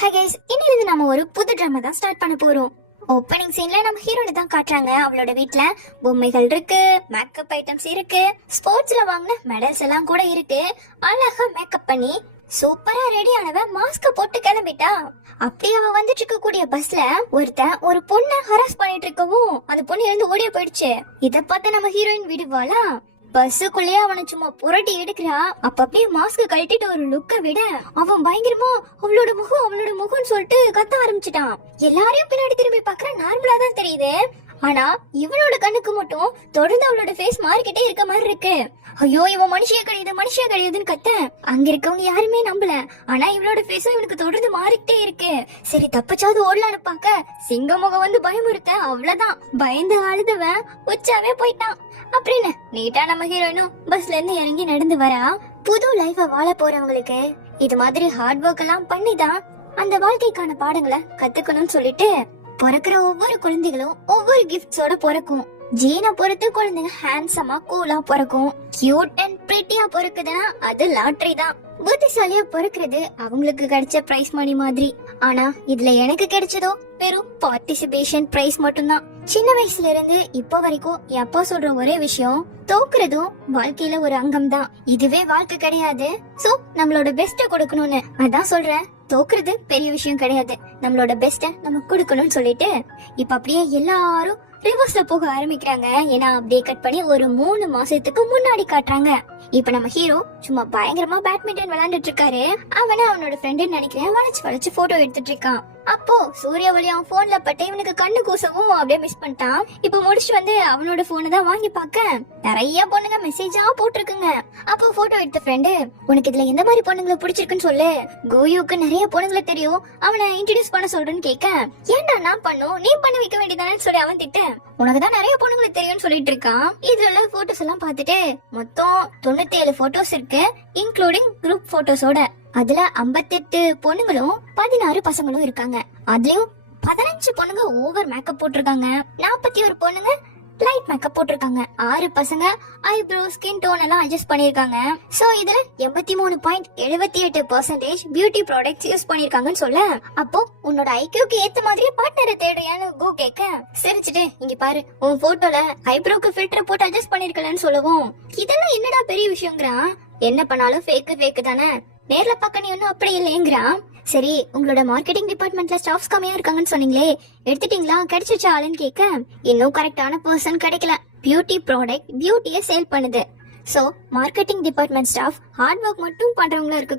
Hi guys, இன்னிலிருந்து நாம ஒரு புது ட்ராமா தான் ஸ்டார்ட் பண்ண போறோம். ஓப்பனிங் சீன்ல நம்ம ஹீரோனை தான் காட்டுறாங்க. அவளோட வீட்ல பொம்மைகள் இருக்கு, மேக்கப் ஐட்டம்ஸ் இருக்கு, ஸ்போர்ட்ஸ்ல வாங்கின மெடல்ஸ் எல்லாம் கூட இருக்கு. அழகா மேக்கப் பண்ணி சூப்பரா ரெடி ஆனவ மாஸ்க போட்டு கிளம்பிட்டா. அப்படி அவ வந்துட்டு இருக்க கூடிய பஸ்ல ஒருத்தன் ஒரு பொண்ணை ஹராஸ் பண்ணிட்டு இருக்கவும் அந்த பொண்ணு இருந்து ஓடிய போயிடுச்சு. இத பார்த்து நம்ம ஹீரோயின் விடுவாளா? பஸ்ஸுக்குள்ளேயே அவனை சும்மா புரட்டி எடுக்கிறா. அப்ப அப்படியே மாஸ்க் கழட்டிட்டு ஒரு லுக்க விட அவன் பயங்கரமா அவளோட முகம்னு சொல்லிட்டு கத்த ஆரம்பிச்சிட்டான். எல்லாரையும் பின்னாடி திரும்பி பாக்குற நார்மலா தான் தெரியுது. ஆனா இவனோட கண்ணுக்கு மட்டும் தொடர்ந்து அவளோட ஃபேஸ் மாறிக்கிட்டே இருக்க மாதிரி இருக்கு. ஐயோ, இவன் மனுஷியா கிடையாதுன்னு கத்த அங்க இருக்கவங்க யாருமே நம்பல. ஆனா இவளோட ஃபேஸும் இவனுக்கு தொடர்ந்து மாறிக்கிட்டே இருக்கு. சரி, தப்பச்சாவது ஓடலான்னு பாக்க சிங்க முகம் வந்து பயமுறுத்த அவ்வளவுதான். பயந்து அழுதவன் உச்சாவே போயிட்டான். அப்படின்னு நீட்டா நம்ம ஹீரோயினும் பஸ்ல இருந்து இறங்கி நடந்து வரா. புது லைஃப வாழ போறவங்களுக்கு இது மாதிரி ஹார்ட் ஒர்க் எல்லாம் பண்ணிதான் அந்த வாழ்க்கைக்கான பாடங்களை கத்துக்கணும்னு சொல்லிட்டு பிறக்கிற ஒவ்வொரு குழந்தைகளும் ஒவ்வொரு கிஃப்ட்ஸோட பிறக்கும். ஜீனை பொறுத்து குழந்தைங்க ஹேண்ட்ஸமா கூலா பிறக்கும். கியூட் அண்ட் பிரிட்டியா பிறக்குதுன்னா அது லாட்டரி தான். புத்திசாலியா பிறக்கிறது அவங்களுக்கு கிடைச்ச பிரைஸ் மணி மாதிரி. ஆனா இதுல எனக்கு கிடைச்சதோ வெறும் பார்ட்டிசிபேஷன் பிரைஸ் மட்டும்தான். சின்ன வயசுல இருந்து இப்ப வரைக்கும் என் அப்பா சொல்ற ஒரே விஷயம், தோக்குறதும் வாழ்க்கையில ஒரு அங்கம் தான், இதுவே வாழ்க்கை கிடையாது. சோ நம்மளோட பெஸ்ட கொடுக்கணும்னு. அதான் சொல்றேன், தோக்குறது பெரிய விஷயம் கிடையாது, நம்மளோட பெஸ்ட நம்ம கொடுக்கணும்னு சொல்லிட்டு இப்ப அப்படியே எல்லாரும் ரிவர்ஸ்ல போக ஆரம்பிக்கிறாங்க. ஏன்னா அப்படியே கட் பண்ணி ஒரு 3 மாசத்துக்கு முன்னாடி காட்டுறாங்க. இப்ப நம்ம ஹீரோ சும்மா பயங்கரமா பேட்மிண்டன் விளையாண்டுட்டு இருக்காரு. அவனோட ஃப்ரெண்டு நினைக்கிறேன் வளைச்சு போட்டோ எடுத்துட்டு இருக்கான். அப்போ சூரிய ஒளி அவன் போன்ல பட்டு இவனுக்கு கண்ணு கூசவும் அப்படியே மிஸ் பண்ணிட்டான். இப்ப முடிச்சுட்டு வந்து அவனோட போனை தான் வாங்கி பார்க்க நிறைய பொண்ணுங்க மெசேஜா போட்டிருக்குங்க. அப்போ போட்டோ எடுத்த ஃப்ரெண்டு, உனக்கு இதுல எந்த மாதிரி பொண்ணுங்களை பிடிச்சிருக்குன்னு சொல்லு, கோயுக்கு நிறைய பொண்ணுங்களை தெரியும், அவனை இன்ட்ரோடியூஸ் பண்ண சொல்றேன்னு கேட்க, ஏன்டா நான் பண்ணும், நீ பண்ண வைக்க வேண்டியதானு சொல்லி அவன் திட்ட, உனக்குதான் நிறைய பொண்ணுங்களை தெரியும்னு சொல்லிட்டு இருக்கான். இதுல போட்டோஸ் எல்லாம் பார்த்துட்டு மொத்தம் 97 போட்டோஸ் இருக்கு, இன்க்ளூடிங் குரூப் போட்டோஸோட. அதுல 58 பொண்ணுங்களும் 16 பசங்களும் இருக்காங்க. அதுலயும் 15 பொண்ணுங்க ஓவர் மேக்கப் போட்டிருக்காங்க, 41 பொண்ணுங்க லைட் மேக்கப் போட்டிருக்காங்க, 6 பசங்க ஐப்ரோ ஸ்கின் டோன் எல்லாம் அட்ஜஸ்ட் பண்ணிருக்காங்க. சோ இதுல 83.78% பியூட்டி ப்ராடக்ட்ஸ் யூஸ் பண்ணிருக்காங்கன்னு சொல்ல, அப்போ உன்னோட ஐக்யூக்கு ஏத்த மாதிரி பார்ட்னரை தேடுறியான்னு கோ கேட்க, சிரிச்சுட்டு இங்க பாரு உன் போட்டோல ஐப்ரோக்கு ஃபில்டர் போட்டு அட்ஜஸ்ட் பண்ணிருக்கலன்னு சொல்லவும், இதெல்லாம் என்னடா பெரிய விஷயங்கிறான். என்ன பண்ணாலும் ஃபேக்கு தானே, நேர்ல பக்க நீ ஒன்னும் அப்படி இல்லைங்கிறான். சரி, உங்களோட மார்க்கெட்டிங் டிபார்ட்மெண்ட்ல ஸ்டாஃப்ஸ் கம்மியா இருக்காங்கன்னு சொன்னீங்களே, எடுத்துட்டீங்களா, கிடைச்சிருச்சா ஆளுன்னு கேட்க, இன்னும் கரெக்டான பர்சன் கிடைக்கல, பியூட்டி ப்ராடக்ட் பியூட்டியை சேல் பண்ணுது. So marketing department staff hard work மட்டும் பண்றவங்களா இருக்கு.